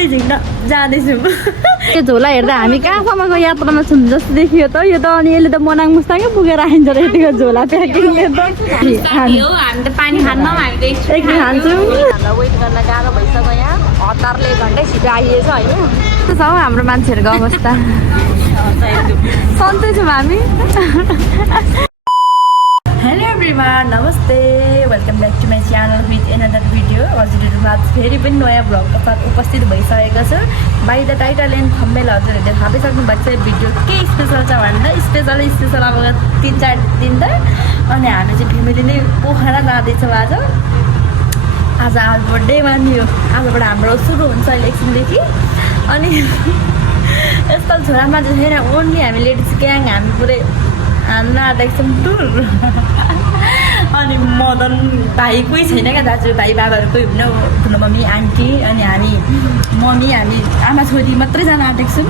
त्यही झिक्न जाँदैछौँ। यो झोला हेर्दा हामी कहाँसम्मको यात्रामा छौँ जस्तो देखियो त। यो त अनि यसले त मनाङ मुस्ताङै पुगेर आइन्छ र यतिको झोला प्याकिङले त। हामी त पानी खान्न एकदिन खान्छौँ। हामीलाई वेट गर्न गाह्रो भइसक्यो यहाँ। हतारले 1 घन्टै छिटो आइएछ होइन। त्यो छ हौ हाम्रो मान्छेहरूको अवस्था। सन्चै छौँ हामी। हेलो एभ्रिवान, नमस्ते, welcome back to my channel with another video. हजुरहरूमा फेरि पनि नयाँ भ्लगको साथ उपस्थित भइसकेको छु। By the title and thumbnail हजुरहरूले थाहा पाइसक्नु भएको छ भिडियो के स्पेसल छ भनेर। स्पेसल अब 3-4 दिन त। अनि हामी चाहिँ फ्यामिली नै पोखरा जाँदैछौँ आज हाम्रो बर्थडे मानियो। आजबाट हाम्रो सुरु हुन्छ अहिले एकछिनदेखि। अनि यस्तो छोरामा चाहिँ छैन, ओन्ली हामी लेडिज ग्याङ हामी पुरै हान्न आँटेको छौँ टुर। अनि मदन भाइ कोही छैन क्या, दाजुभाइ बाबाहरू कोही हुन्न, ठुलो मम्मी आन्टी अनि हामी हामी आमा छोरी मात्रै जान आँटेको छौँ।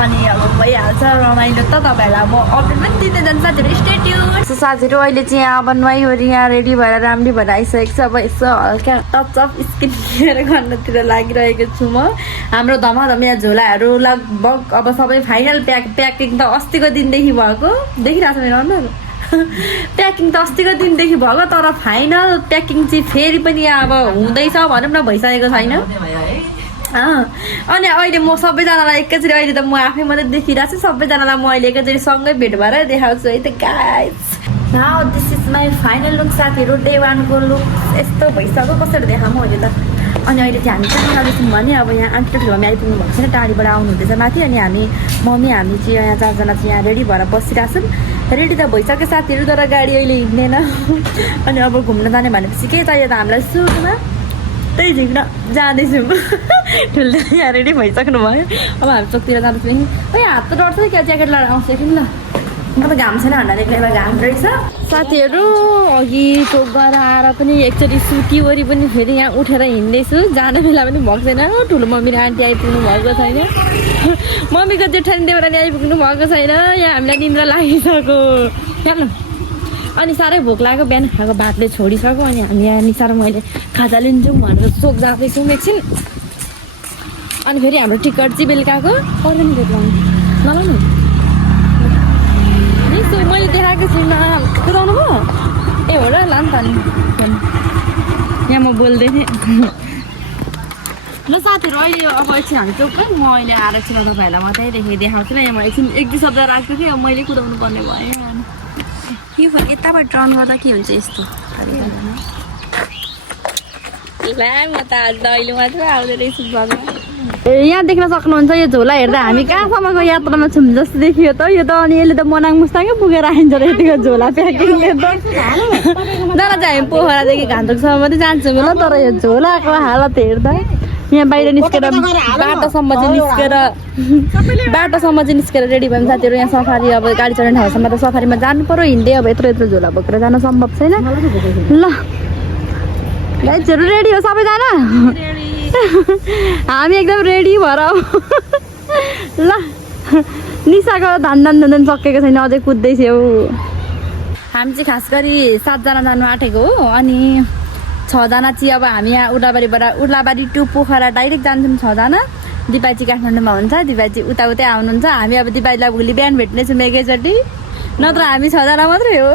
अनि अब भइहाल्छ रमाइलो त। तपाईँहरूलाई म अपडेट पनि दिँदै जान्छ साथीहरू, स्टे ट्युन। साथीहरू अहिले चाहिँ यहाँ अब नुहाइवरी यहाँ रेडी भएर राम्री भएर आइसकेको छ। अब यसो हल्का टच अफ स्किन केयर गर्नतिर लागिरहेको छु म। हाम्रो धमाधम यहाँ झोलाहरू लगभग अब सबै फाइनल प्याकिङ त अस्तिको दिनदेखि भएको देखिरहेको छ मेरो अनुहार। प्याकिङ त अस्तिको दिनदेखि भएको, तर फाइनल प्याकिङ चाहिँ फेरि पनि अब हुँदैछ भनौँ न, भइसकेको छैन। अनि अहिले म सबैजनालाई एकैचोटि, अहिले त म आफै मात्रै देखिरहेको छु, सबैजनालाई म अहिले एकैचोटि सँगै भेट भएर देखाउँछु है त guys. Now this is my final look साथीहरू। डे 1को लुक यस्तो भइसक्यो, कसरी देखाऊँ अहिले त। अनि अहिले चाहिँ हामी कहाँ जाँदैछौँ भने अब यहाँ आन्टी ठुलो मम्मी आइपुग्नु भएको छैन, टाढीबाट आउनु हुँदैछ माथि। अनि हामी चाहिँ यहाँ 4जना चाहिँ यहाँ रेडी भएर बसिरहेको छौँ। रेडी त भइसक्यो साथीहरू, तर गाडी अहिले हिँड्दैन। अनि अब घुम्न जाने भनेपछि के चाहियो त हामीलाई सुरुमा, त्यही झिक्न जाँदैछौँ। ठुलो यहाँ रेडी भइसक्नु भयो। अब हामी चोकतिर जाँदैछौँ। ओइ हात त डढ्छ क्या, ज्याकेट लगाएर आउँछ कि ल। म त घाम छैन भन्दा एक्लै घाम रहेछ साथीहरू। अघि चोक गएर आएर पनि एकचोटि सुतिवरी पनि फेरि यहाँ उठेर हिँड्दैछु। जाने बेला पनि भएको छैन। ठुलो मम्मी र आन्टी आइपुग्नु भएको छैन। मम्मीको जेठानी देवरानी आइपुग्नु भएको छैन। यहाँ हामीलाई निन्द्रा लागिसक्यो हेर्नु। अनि साह्रै भोक लाग्यो, बिहान खाएको भातले छोडिसक्यो। अनि हामी यहाँ निसा र मैले खाजा लिन्छौँ भनेर चोक जाँदैछौँ एकछिन। अनि फेरि हाम्रो टिकट चाहिँ बेलुकाको पर्दैन भेट लाउनु नलाउनु नि। मैले देखाएको छुइनँ, कुदाउनु भयो ए हो र, ला नि त नि। यहाँ म बोल्दै थिएँ ल साथीहरू। अहिले अब एकछिन हामी चोक म अहिले आएर एकछिन तपाईँहरूलाई मात्रै देखाउँछु ल। यहाँ म एकछिन 1-2 शब्द राख्छु कि अब मैले कुदाउनु पर्ने भयो। यो फर्क यताबाट टर्न गर्दा के हुन्छ यस्तो ला। म त आज अहिले मात्र आउँदै रहेछु भगवान्। यहाँ देख्न सक्नुहुन्छ यो झोला हेर्दा हामी कहाँसम्मको यात्रामा छौँ जस्तो देखियो त। यो त अनि यसले त मनाङ मुस्ताङै पुगेर आइन्छ र यतिको झोला प्याकिङले त। तर चाहिँ हामी पोखरादेखि घान्तोकसम्म मात्रै जान्छौँ ल। तर यो झोलाको हालत हेर्दा यहाँ बाहिर निस्केर बाटोसम्म चाहिँ निस्केर रेडी भयौँ साथीहरू। यहाँ सफारी अब गाडी चढ्ने ठाउँसम्म त सफारीमा जानु पर्यो, हिँड्दै अब यत्रो झोला बोकेर जान सम्भव छैन ल। गाइजहरू रेडी हो सबैजना? हामी एकदम रेडी भएर ल। निसाको धान सकेको छैन, अझै कुद्दैछौँ। हामी चाहिँ खास गरी 7 जना जानु आँटेको हो। अनि 6 जना चाहिँ अब हामी यहाँ उर्लाबारी टु पोखरा डाइरेक्ट जान्छौँ 6 जना। दिपाई चाहिँ काठमाडौँमा हुन्छ, दिपाई चाहिँ उतै आउनुहुन्छ। हामी अब दिपाईलाई भोलि बिहान भेट्नेछौँ एकैचोटि, नत्र हामी 6 जना मात्रै हो।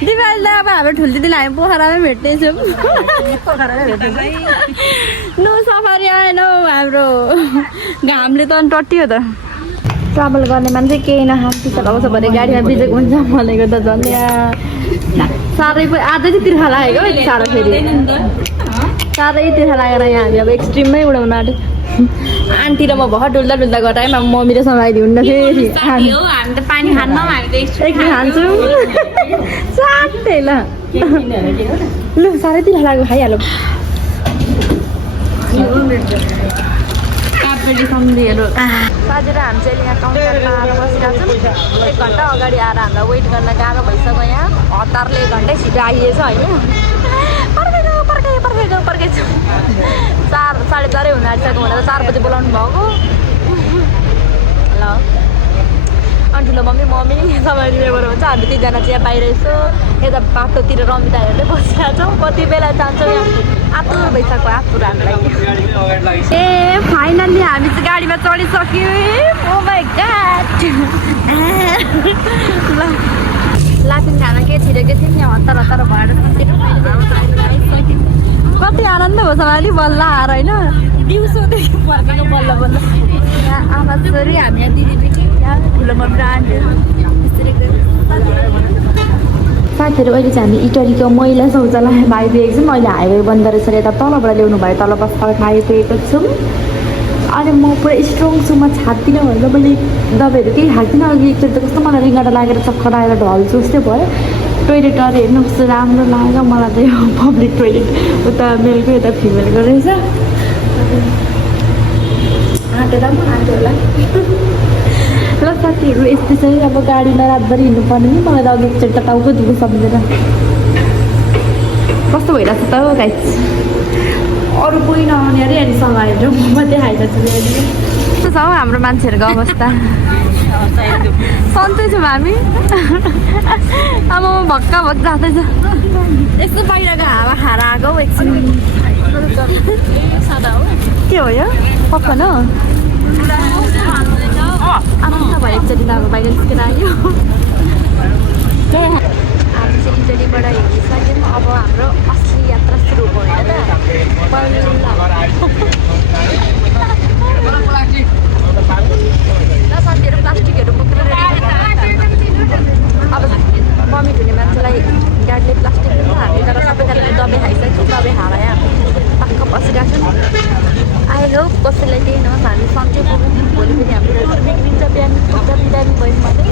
दिपाईलाई अब हाम्रो ठुलो दिदीलाई हामी पोखरामै भेट्नेछौँ। नो सफारी आएन हाम्रो, घामले त अनि टट्टियो त। ट्राभल गर्ने मान्छे केही नखान्छ चलाउँछ भने गाडीमा बिजेको हुन्छ भनेको त झन् साह्रै आजै चाहिँ तिर्खा लागेको यति साह्रो। फेरि साह्रै तिर्खा लागेर यहाँ हामी अब एक्सट्रिममै उडाउनु आँट्यो। आन्टी र म भर्खर डुल्दा गएर आयौँ। मम्मी र समाइदिउन्न फेरि हामी त पानी खान्न एकदिन खान्छौँ साथै ल। ल साह्रै तिर्खा लाग्यो, खाइहालौँ। सम्झिहरू साथीहरू हामी चाहिँ यहाँ काउन्टरमा आएर बसिरहेको छौँ। 1 घन्टा अगाडि आएर हामीलाई वेट गर्न गाह्रो भइसक्यो। यहाँ हतारले 1 घन्टै छिटो आइएछ होइन। पर्खेको 4-4:30 हुन आँटिसक्यो भनेर 4 बजी बोलाउनु भएको ल। अनि ठुलो मम्मी सबै लेबर हुन्छ। हामी 3 जना चाहिँ यहाँ बाहिर यसो यता बाटोतिर रमिता हेर्दै बसिरहेको छौँ। कति बेला जान्छौँ यहाँ आतुर भइसक्यो आतुर हामीलाई। ए फाइनल्ली हामी चाहिँ गाडीमा चढिसक्यौँ। ओ माई गॉड ल लाफिङ खाना के छिरेको थियो नि हतार हतार भएर कति आनन्द भयो सवाली बल्ल आएर होइन दिउँसोदेखि फर्केको बल्ल बल्ल। यहाँ आमा छोरी हामी यहाँ दिदी पिटी यहाँ ठुलोमा ब्रान्ड साथीहरू अहिले चाहिँ हामी इटरीको महिला शौचालयमा आइपुगेको छौँ। अहिले हाइवे बन्द रहेछ यता तलबाट ल्याउनु भयो तल बस्दा आइपुगेको छौँ। अनि म पुरा स्ट्रङ छु म छात्दिनँ भनेर मैले दबाईहरू केही खाएको थिइनँ। अघि एकचोटि त कस्तो मलाई रिङ्गटा लागेर चक्कर आएर ढल्छु जस्तै भयो। टोइलेटहरू हेर्नु कस्तो राम्रो लाग्यो मलाई त यो पब्लिक टोइलेट उता मेलको यता फिमेलको रहेछ। आँटेर पनि आँट्यो होला ल साथीहरू यस्तै चाहिँ अब गाडीमा रातभरि हिँड्नुपर्ने नि मलाई त अघि एकचोटि त टाउको दुःख सम्झेर कस्तो भइरहेको छ त हो गाइस। अरू कोही नआउने अरे अनि समाएर म मात्रै खाइरहेको छु अहिले। कस्तो छ हौ हाम्रो मान्छेहरूको अवस्था सन्चै छौँ हामी। अब भक्क भक्क जाँदैछ यस्तो बाहिरको हावा खाएर आएको हौ एकछिन के हो यो पक्कन हो आनन्द भयो एकचोटि त अब बाहिर निस्केर आयो। हामी चाहिँ इटलीबाट हिँडिसक्यौँ। अब हाम्रो असली यात्रा सुरु भयो होइन ल साथीहरू प्लास्टिकहरू बोकेर अब बमिट हुने मान्छेलाई गाडीले प्लास्टिक दिन्छ। हामी तर सबैजनाले दबाई खाइसक्छौँ। दबाई खाएर हामी पक्क बसिरहेको छौँ। आई होप कसैलाई केही नहोस् हामी सन्चै पुगौँ। भोलि पनि हाम्रो बिग्रिन्छ बिहान पुग्छ बिरामी भयौँ भने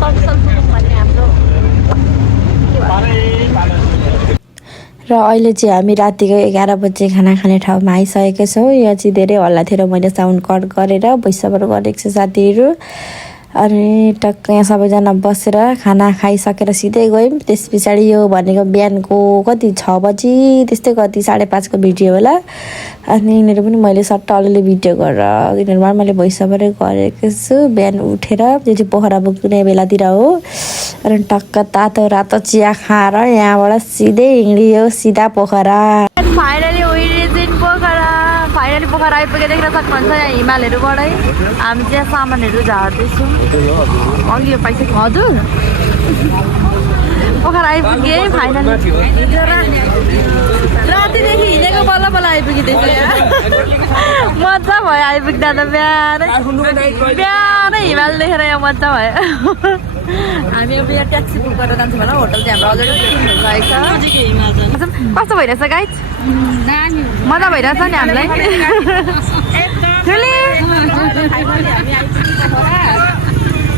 सकुशल पुगौँ भन्ने हाम्रो र अहिले चाहिँ हामी रातिको 11 बजे खाना खाने ठाउँमा आइसकेका छौँ। यहाँ चाहिँ धेरै हल्ला थियो र मैले साउन्ड कट गरेर भोइसओभर गरेको छु साथीहरू। अनि टक्क यहाँ सबैजना बसेर खाना खाइसकेर सिधै गयौँ। त्यस पछाडि यो भनेको बिहानको कति 6 बजी त्यस्तै कति 5:30 को भिडियो होला। अनि यिनीहरू पनि मैले सट्ट अलिअलि भिडियो गरेर यिनीहरूमा मैले भोइसओभरै गरेको छु। बिहान उठेर जो चाहिँ पोखरा पुग्ने बेलातिर हो। अनि टक्क तातो रातो चिया खाएर यहाँबाट सिधै हिँडियो सिधा पोखरा। फाइनली पोखरा आइपुगे देख्न सक्नुहुन्छ यहाँ हिमालहरूबाटै हामी चाहिँ सामानहरू झार्दैछौँ। अघि यो पाइसक्यो हजुर पोखरा आइपुगे फाइनली रातिदेखि हिँडेको बल्ल बल्ल आइपुगिँदैछ यहाँ मजा भयो आइपुग्दा त बिहानै हिमाल देखेर यहाँ मजा भयो। हामी अब यहाँ ट्याक्सी बुक गरेर जान्छौँ होला होटल चाहिँ हाम्रो अलरेडी बुकिङ भइरहेको छ। कस्तो भइरहेछ गाइड मजा भइरहेछ नि हामीलाई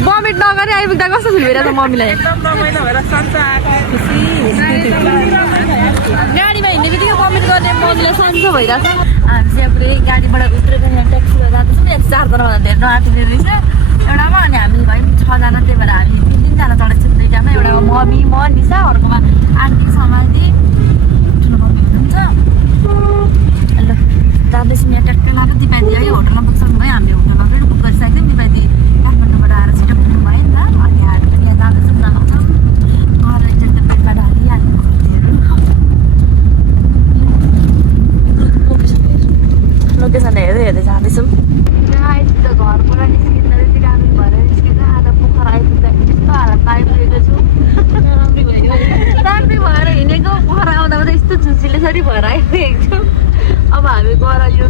बमिट नगरी आइपुग्दा कस्तो फिल भइरहेछ मम्मीलाई गाडीमा हिँड्ने बित्तिकै बमिट गर्ने मम्मीलाई सन्चो भइरहेछ। हामी चाहिँ पुरै गाडीबाट उत्रेर यहाँ ट्याक्सीमा जाँदैछौँ। यहाँ 4 जनाभन्दा धेरै नआँटिने रहेछ एउटामा। अनि हामी भयौँ 6 जना त्यही भएर हामी 3 जना चढेको छौँ दुईटामा। एउटामा मम्मी म निसा अर्कोमा आन्टी समाधि ठुलो मम्मी हुनुहुन्छ। ल जाँदैछौँ यहाँ ट्याक्कै लाएर दिपादी है होटलमा पुग्छौँ भयो। हामीले होटल अलरेडी बुक गरिसकेको थियौँ। दिपादी काठमाडौँबाट आएर छिटो पुग्नु भयो नि त। अनि हामी पनि यहाँ जाँदैछौँ नआउँछौँ घर एकचोटि पेटमा ढालिहाल्नु लोकेसन हेर्दै हेर्दै जाँदैछौँ। त घरबाट निस्किँदा बिरामी भएर निस्किँदा आज पोखरा आइपुग्दा यस्तो हालतमा आइपुगेको छु। राम्रै भएर हिँडेको पोखरा आउँदा मात्रै यस्तो झुसिले सरी भएर आइपुगेको छु। अब हामी गएर यो